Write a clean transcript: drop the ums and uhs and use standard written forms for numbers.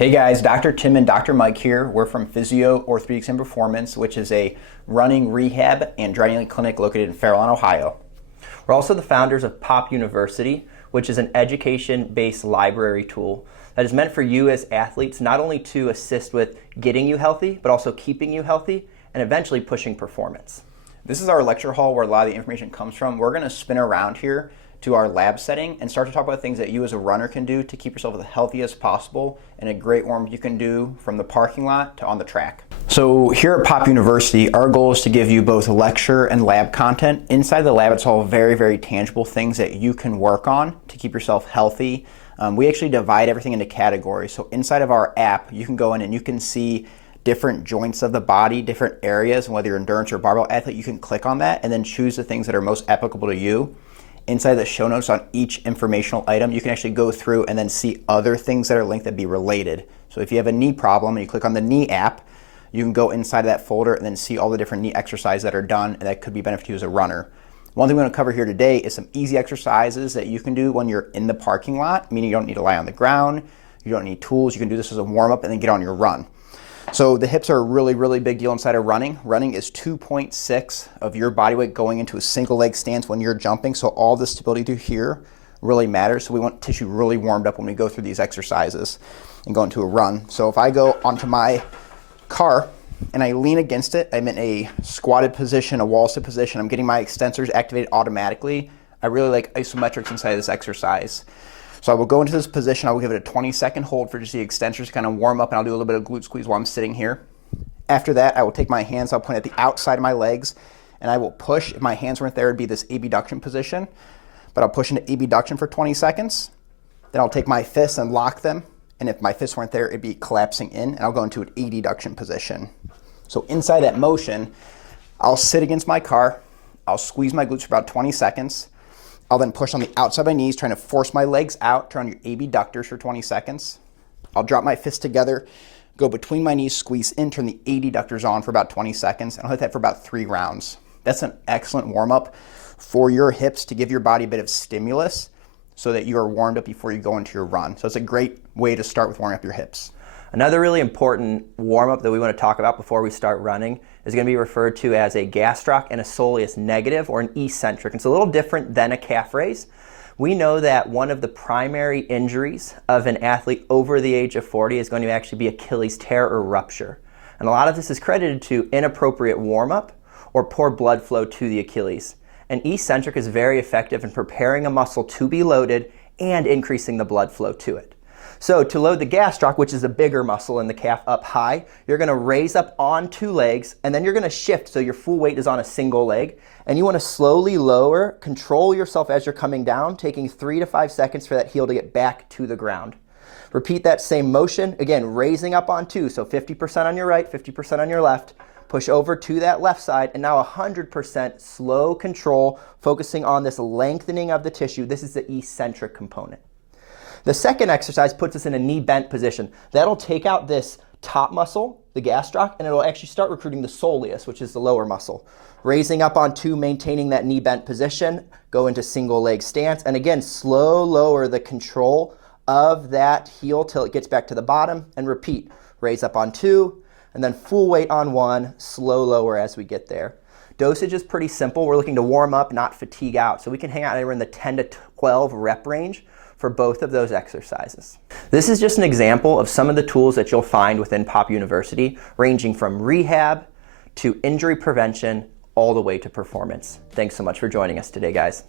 Hey guys, Dr. Tim and Dr. Mike here. We're from Physio, Orthopedics and Performance, which is a running rehab and dry clinic located in Fairlawn, Ohio. We're also the founders of Pop University, which is an education-based library tool that is meant for you as athletes, not only to assist with getting you healthy, but also keeping you healthy and eventually pushing performance. This is our lecture hall where a lot of the information comes from. We're going to spin around here to our lab setting and start to talk about things that you as a runner can do to keep yourself as healthy as possible, and a great warm you can do from the parking lot to on the track. So here at Pop University, our goal is to give you both lecture and lab content. Inside the lab, it's all very, very tangible things that you can work on to keep yourself healthy. We actually divide everything into categories. So inside of our app, you can go in and you can see different joints of the body, different areas, and whether you're endurance or barbell athlete, you can click on that and then choose the things that are most applicable to you. Inside the show notes on each informational item, you can actually go through and then see other things that are linked that be related. So if you have a knee problem and you click on the knee app, you can go inside that folder and then see all the different knee exercises that are done and that could be beneficial to you as a runner. One thing we're going to cover here today is some easy exercises that you can do when you're in the parking lot, meaning you don't need to lie on the ground, you don't need tools, you can do this as a warm-up and then get on your run. So the hips are a really, really big deal inside of running. Running is 2.6 of your body weight going into a single leg stance when you're jumping. So all the stability through here really matters. So we want tissue really warmed up when we go through these exercises and go into a run. So if I go onto my car and I lean against it, I'm in a squatted position, a wall sit position. I'm getting my extensors activated automatically. I really like isometrics inside of this exercise. So I will go into this position, I will give it a 20-second hold for just the extensors to kind of warm up, and I'll do a little bit of glute squeeze while I'm sitting here. After that, I will take my hands, I'll point at the outside of my legs, and I will push. If my hands weren't there, it would be this abduction position, but I'll push into abduction for 20 seconds. Then I'll take my fists and lock them, and if my fists weren't there, it'd be collapsing in, and I'll go into an adduction position. So inside that motion, I'll sit against my car, I'll squeeze my glutes for about 20 seconds, I'll then push on the outside of my knees, trying to force my legs out, turn on your abductors for 20 seconds. I'll drop my fists together, go between my knees, squeeze in, turn the adductors on for about 20 seconds, and I'll hit that for about 3 rounds. That's an excellent warm-up for your hips to give your body a bit of stimulus so that you are warmed up before you go into your run. So it's a great way to start with warming up your hips. Another really important warm-up that we want to talk about before we start running is going to be referred to as a gastroc and a soleus negative, or an eccentric. It's a little different than a calf raise. We know that one of the primary injuries of an athlete over the age of 40 is going to actually be Achilles tear or rupture. And a lot of this is credited to inappropriate warm-up or poor blood flow to the Achilles. An eccentric is very effective in preparing a muscle to be loaded and increasing the blood flow to it. So to load the gastroc, which is a bigger muscle in the calf, up high, you're going to raise up on 2 legs, and then you're going to shift so your full weight is on a single leg. And you want to slowly lower, control yourself as you're coming down, taking 3 to 5 seconds for that heel to get back to the ground. Repeat that same motion, again, raising up on 2, so 50% on your right, 50% on your left. Push over to that left side, and now 100% slow control, focusing on this lengthening of the tissue. This is the eccentric component. The second exercise puts us in a knee bent position. That'll take out this top muscle, the gastroc, and it'll actually start recruiting the soleus, which is the lower muscle. Raising up on 2, maintaining that knee bent position, go into single leg stance, and again, slow lower the control of that heel till it gets back to the bottom, and repeat. Raise up on 2, and then full weight on 1, slow lower as we get there. Dosage is pretty simple. We're looking to warm up, not fatigue out. So we can hang out anywhere in the 10 to 12 rep range for both of those exercises. This is just an example of some of the tools that you'll find within Pop University, ranging from rehab to injury prevention all the way to performance. Thanks so much for joining us today, guys.